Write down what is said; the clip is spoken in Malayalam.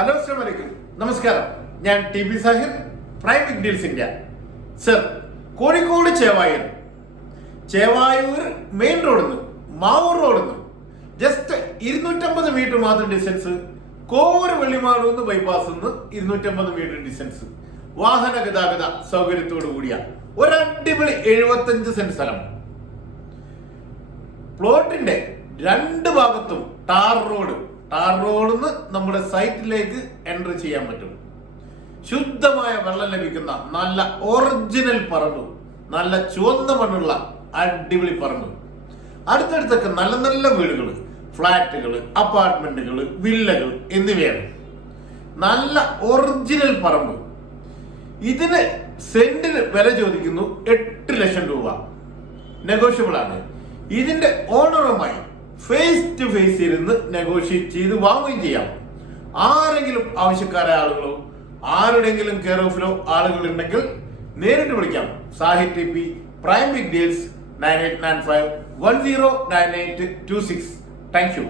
ഹലോ അസ്സലാമു അലൈക്കും, നമസ്കാരം. ഞാൻ T P Sahir, prime big deals India. Sir, Kozhikode Chevayur main റോഡിൽ നിന്ന് മാവൂർ റോഡിൽ നിന്ന് ജസ്റ്റ് 250 മീറ്റർ മാത്രം ഡിസ്റ്റൻസ്. കോവൂർ വെള്ളിമാടുന്ന് ബൈപ്പാസ് നിന്ന് 250 മീറ്റർ ഡിസ്റ്റൻസ്. വാഹന ഗതാഗത സൗകര്യത്തോടു കൂടിയ ഒരടിപൊളി 75 സെന്റ് സ്ഥലം. പ്ലോട്ടിന്റെ രണ്ട് ഭാഗത്തും ടാർ റോഡിന്ന് നമ്മുടെ സൈറ്റിലേക്ക് എൻട്രി ചെയ്യാൻ പറ്റും. ശുദ്ധമായ വെള്ളം ലഭിക്കുന്ന നല്ല ഒറിജിനൽ പറമ്പ്, നല്ല ചുവന്ന മണ്ണുള്ള അടിപൊളി പറമ്പ്. അടുത്തടുത്തൊക്കെ നല്ല നല്ല വീടുകൾ, ഫ്ലാറ്റുകൾ, അപ്പാർട്ട്മെന്റുകൾ, വില്ലകൾ എന്നിവയാണ്. നല്ല ഒറിജിനൽ പറമ്പ്. ഇതിന് സെന്റിന് വില ചോദിക്കുന്നു 8 ലക്ഷം രൂപ. നെഗോഷ്യബിൾ ആണ്. ഇതിന്റെ ഓണറുമായി ഫേസ് ടു ഫേസ് ഇരുന്ന് നെഗോഷിയേറ്റ് ചെയ്ത് വാങ്ങുകയും ചെയ്യാം. ആരെങ്കിലും ആവശ്യക്കാരായ ആളുകളോ ആരുടെങ്കിലും കെയർ ഓഫിലോ ആളുകൾ ഉണ്ടെങ്കിൽ നേരിട്ട് വിളിക്കാം. Sahir T P, prime big deals, 9895 109826. Thank U.